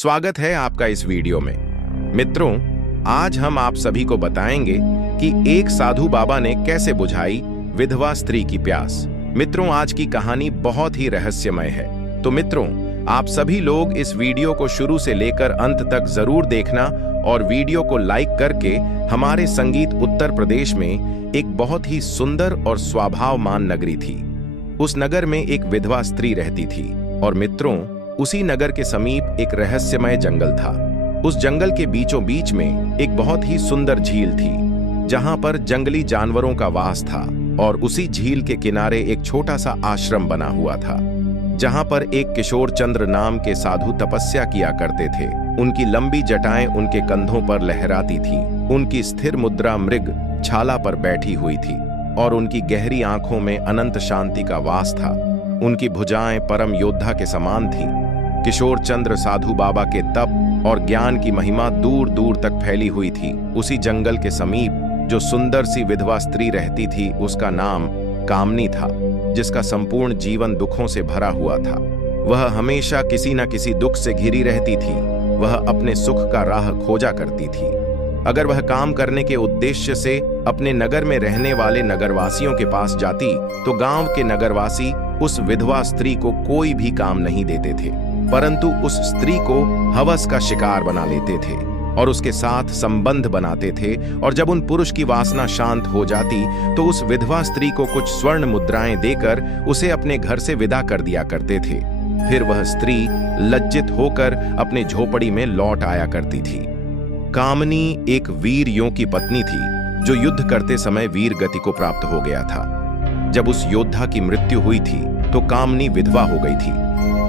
स्वागत है आपका इस वीडियो में। मित्रों, आज हम आप सभी को बताएंगे कि एक साधु बाबा ने कैसे बुझाई विधवा स्त्री की प्यास। मित्रों, आज की कहानी बहुत ही रहस्यमय है, तो मित्रों आप सभी लोग इस वीडियो को शुरू से लेकर अंत तक जरूर देखना और वीडियो को लाइक करके हमारे संगीत उत्तर प्रदेश में एक बहुत ही सुंदर और स्वभावमान नगरी थी। उस नगर में एक विधवा स्त्री रहती थी और मित्रों उसी नगर के समीप एक रहस्यमय जंगल था। उस जंगल के बीचों बीच में एक बहुत ही सुंदर झील थी जहां पर जंगली जानवरों का वास था और उसी झील के किनारे एक छोटा सा आश्रम बना हुआ था जहां पर एक किशोर चंद्र नाम के साधु तपस्या किया करते थे। उनकी लंबी जटाएं उनके कंधों पर लहराती थी, उनकी स्थिर मुद्रा मृग छाला पर बैठी हुई थी और उनकी गहरी आंखों में अनंत शांति का वास था। उनकी भुजाएं परम योद्धा के समान थीं। किशोर चंद्र साधु बाबा के तप और ज्ञान की महिमा दूर दूर तक फैली हुई थी। उसी जंगल के समीप जो सुंदर सी विधवा स्त्री रहती थी उसका नाम कामनी था, जिसका संपूर्ण जीवन दुखों से भरा हुआ था। वह हमेशा किसी न किसी दुख से घिरी रहती थी। वह अपने सुख का राह खोजा करती थी। अगर वह काम करने के उद्देश्य से अपने नगर में रहने वाले नगरवासियों के पास जाती तो गांव के नगरवासी उस विधवा स्त्री को कोई भी काम नहीं देते थे, परंतु उस स्त्री को हवस का शिकार बना लेते थे और उसके साथ संबंध बनाते थे। और जब उन पुरुष की वासना शांत हो जाती तो उस विधवा स्त्री को कुछ स्वर्ण मुद्राएं देकर उसे अपने घर से विदा कर दिया करते थे। फिर वह स्त्री लज्जित होकर अपने झोपड़ी में लौट आया करती थी। कामनी एक वीर यों की पत्नी थी जो युद्ध करते समय वीर गति को प्राप्त हो गया था। जब उस योद्धा की मृत्यु हुई थी तो कामनी विधवा हो गई थी।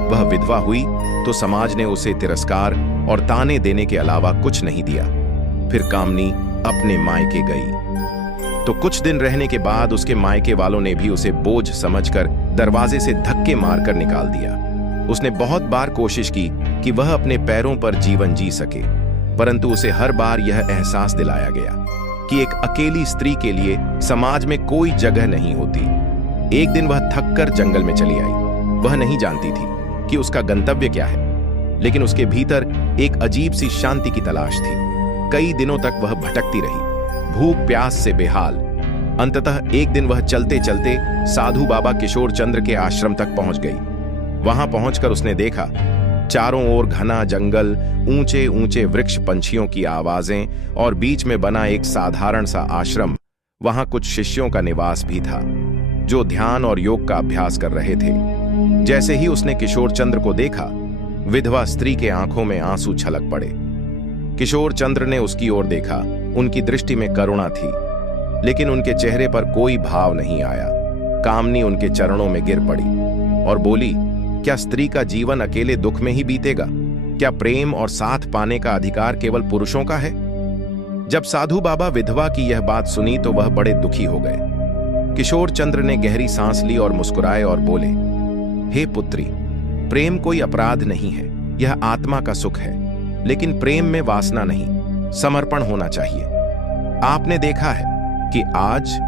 वह विधवा हुई तो समाज ने उसे तिरस्कार और ताने देने के अलावा कुछ नहीं दिया। फिर कामनी अपने मायके गई तो कुछ दिन रहने के बाद उसके मायके वालों ने भी उसे बोझ समझकर दरवाजे से धक्के मारकर निकाल दिया। उसने बहुत बार कोशिश की कि वह अपने पैरों पर जीवन जी सके, परंतु उसे हर बार यह एहसास दिलाया गया कि एक अकेली स्त्री के लिए समाज में कोई जगह नहीं होती। एक दिन वह थककर जंगल में चली आई। वह नहीं जानती थी कि उसका गंतव्य क्या है, लेकिन उसके भीतर एक अजीब सी शांति की तलाश थी। कई दिनों तक वह भटकती रही, भूख प्यास से बेहाल। अंततः एक दिन वह चलते चलते साधु बाबा किशोर चंद्र के आश्रम तक पहुंच गई। वहां पहुंचकर उसने देखा चारों ओर घना जंगल, ऊंचे ऊंचे वृक्ष, पंछियों की आवाजें और बीच में बना एक साधारण सा आश्रम। वहां कुछ शिष्यों का निवास भी था जो ध्यान और योग का अभ्यास कर रहे थे। जैसे ही उसने किशोर चंद्र को देखा, विधवा स्त्री के आंखों में आंसू छलक पड़े। किशोर चंद्र ने उसकी ओर देखा। उनकी दृष्टि में करुणा थी, लेकिन उनके चेहरे पर कोई भाव नहीं आया। कामनी उनके चरणों में गिर पड़ी और बोली, क्या स्त्री का जीवन अकेले दुख में ही बीतेगा? क्या प्रेम और साथ पाने का अधिकार केवल पुरुषों का है? जब साधु बाबा विधवा की यह बात सुनी तो वह बड़े दुखी हो गए। किशोर चंद्र ने गहरी सांस ली और मुस्कुराए और बोले, हे पुत्री, प्रेम कोई अपराध नहीं है, यह आत्मा का सुख है। लेकिन प्रेम में वासना नहीं, समर्पण होना चाहिए। आपने देखा है कि आज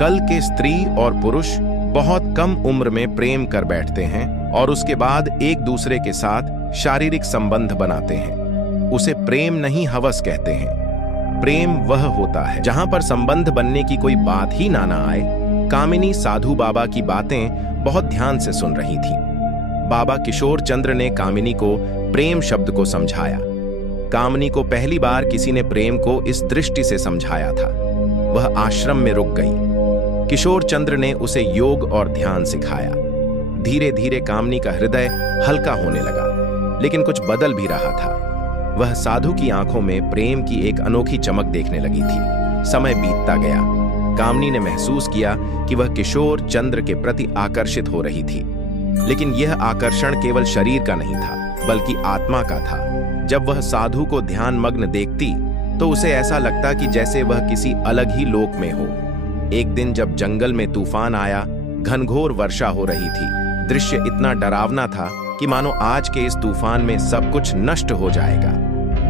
कल के स्त्री और पुरुष बहुत कम उम्र में प्रेम कर बैठते हैं और उसके बाद एक दूसरे के साथ शारीरिक संबंध बनाते हैं। उसे प्रेम नहीं, हवस कहते हैं। प्रेम वह होता है जहां पर संबंध बनने की कोई बात ही ना आए। कामिनी साधु बाबा की बातें बहुत ध्यान से सुन रही थी। बाबा किशोर चंद्र ने कामिनी को प्रेम शब्द को समझाया। कामिनी को पहली बार किसी ने प्रेम को इस दृष्टि से समझाया था। वह आश्रम में रुक गई। किशोर चंद्र ने उसे योग और ध्यान सिखाया। धीरे धीरे कामनी का हृदय हल्का होने लगा, लेकिन कुछ बदल भी रहा था। वह साधु की आंखों में प्रेम की एक अनोखी चमक देखने लगी थी। समय बीतता गया। कामनी ने महसूस किया कि वह किशोर चंद्र के प्रति आकर्षित हो रही थी, लेकिन यह आकर्षण केवल शरीर का नहीं था बल्कि आत्मा का था। जब वह साधु को ध्यान मग्न देखती तो उसे ऐसा लगता कि जैसे वह किसी अलग ही लोक में हो। एक दिन जब जंगल में तूफान आया, घनघोर वर्षा हो रही थी। दृश्य इतना डरावना था कि मानो आज के इस तूफान में सब कुछ नष्ट हो जाएगा।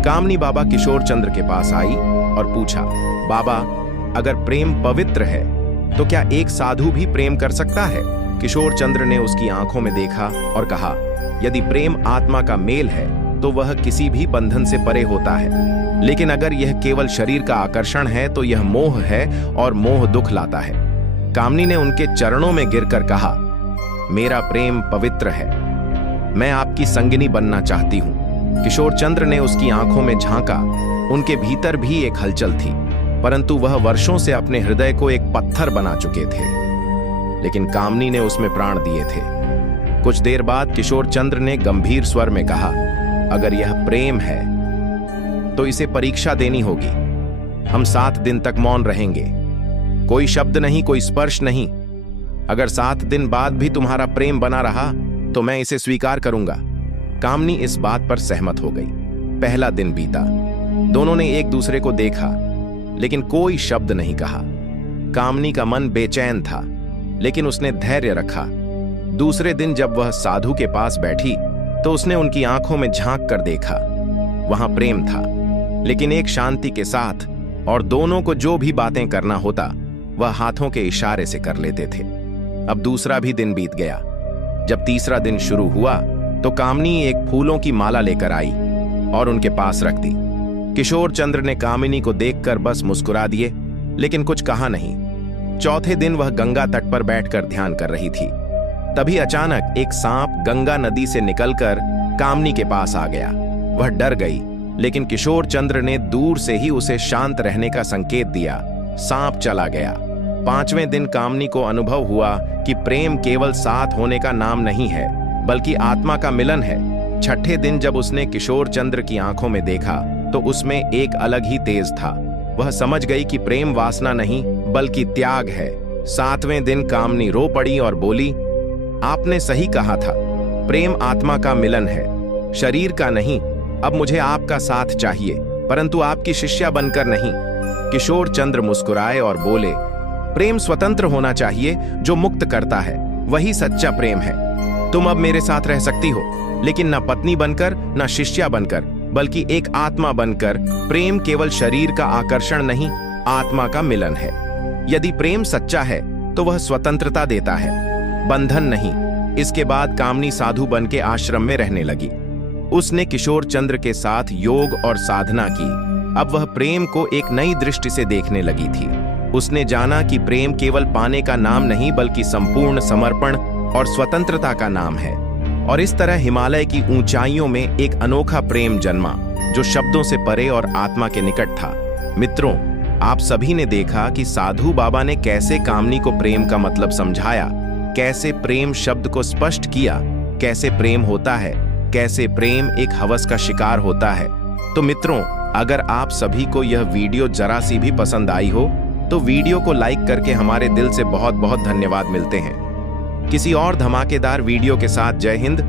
कामनी बाबा किशोर चंद्र के पास आई और पूछा, बाबा, अगर प्रेम पवित्र है तो क्या एक साधु भी प्रेम कर सकता है? किशोर चंद्र ने उसकी आंखों में देखा और कहा, यदि प्रेम आत्मा का मेल है तो वह किसी भी बंधन से परे होता है। लेकिन अगर यह केवल शरीर का आकर्षण है तो यह मोह है और मोह दुख लाता है। कामनी ने उनके चरणों में गिरकर कहा, मेरा प्रेम पवित्र है, मैं आपकी संगिनी बनना चाहती हूं। किशोर चंद्र ने उसकी आंखों में झांका। उनके भीतर भी एक हलचल थी, परंतु वह वर्षों से अपने हृदय को एक पत्थर बना चुके थे। लेकिन कामनी ने उसमें प्राण दिए थे। कुछ देर बाद किशोर चंद्र ने गंभीर स्वर में कहा, अगर यह प्रेम है तो इसे परीक्षा देनी होगी। हम 7 दिन तक मौन रहेंगे, कोई शब्द नहीं, कोई स्पर्श नहीं। अगर 7 दिन बाद भी तुम्हारा प्रेम बना रहा तो मैं इसे स्वीकार करूंगा। कामनी इस बात पर सहमत हो गई। पहला दिन बीता। दोनों ने एक दूसरे को देखा, लेकिन कोई शब्द नहीं कहा। कामनी का मन बेचैन था, लेकिन उसने धैर्य रखा। दूसरे दिन जब वह साधु के पास बैठी तो उसने उनकी आंखों में झांक कर देखा। वहां प्रेम था, लेकिन एक शांति के साथ, और दोनों को जो भी बातें करना होता वह हाथों के इशारे से कर लेते थे। अब दूसरा भी दिन बीत गया। जब तीसरा दिन शुरू हुआ तो कामनी एक फूलों की माला लेकर आई और उनके पास रख दी। किशोर चंद्र ने कामिनी को देखकर बस मुस्कुरा दिए, लेकिन कुछ कहा नहीं। चौथे दिन वह गंगा तट पर बैठकर ध्यान कर रही थी। तभी अचानक एक सांप गंगा नदी से निकलकर कामनी के पास आ गया। वह डर गई, लेकिन किशोर चंद्र ने दूर से ही उसे शांत रहने का संकेत दिया। सांप चला गया। 5वें दिन कामनी को अनुभव हुआ कि प्रेम केवल साथ होने का नाम नहीं है, बल्कि आत्मा का मिलन है। छठे दिन जब उसने किशोर चंद्र की आंखों में देखा तो उसमें एक अलग ही तेज था। वह समझ गई कि प्रेम वासना नहीं बल्कि त्याग है। 7वें दिन कामनी रो पड़ी और बोली, आपने सही कहा था, प्रेम आत्मा का मिलन है, शरीर का नहीं। अब मुझे आपका साथ चाहिए, परंतु आपकी शिष्या बनकर नहीं। किशोर चंद्र मुस्कुराए और बोले, प्रेम स्वतंत्र होना चाहिए, जो मुक्त करता है वही सच्चा प्रेम है। तुम अब मेरे साथ रह सकती हो, लेकिन न पत्नी बनकर न शिष्या बनकर, बल्कि एक आत्मा बनकर। प्रेम केवल शरीर का आकर्षण नहीं, आत्मा का मिलन है। यदि प्रेम सच्चा है तो वह स्वतंत्रता देता है, बंधन नहीं। इसके बाद कामनी साधु बन के आश्रम में रहने लगी। उसने किशोर चंद्र के साथ योग और साधना की। अब वह प्रेम को एक नई दृष्टि से देखने लगी थी। उसने जाना कि प्रेम केवल पाने का नाम नहीं, बल्कि संपूर्ण समर्पण और स्वतंत्रता का नाम है। और इस तरह हिमालय की ऊंचाइयों में एक अनोखा प्रेम जन्मा, जो शब्दों से परे और आत्मा के निकट था। मित्रों, आप सभी ने देखा कि साधु बाबा ने कैसे कामनी को प्रेम का मतलब समझाया, कैसे प्रेम शब्द को स्पष्ट किया, कैसे प्रेम होता है, कैसे प्रेम एक हवस का शिकार होता है। तो मित्रों, अगर आप सभी को यह वीडियो जरा सी भी पसंद आई हो तो वीडियो को लाइक करके हमारे दिल से बहुत बहुत धन्यवाद मिलते हैं। किसी और धमाकेदार वीडियो के साथ जय हिंद,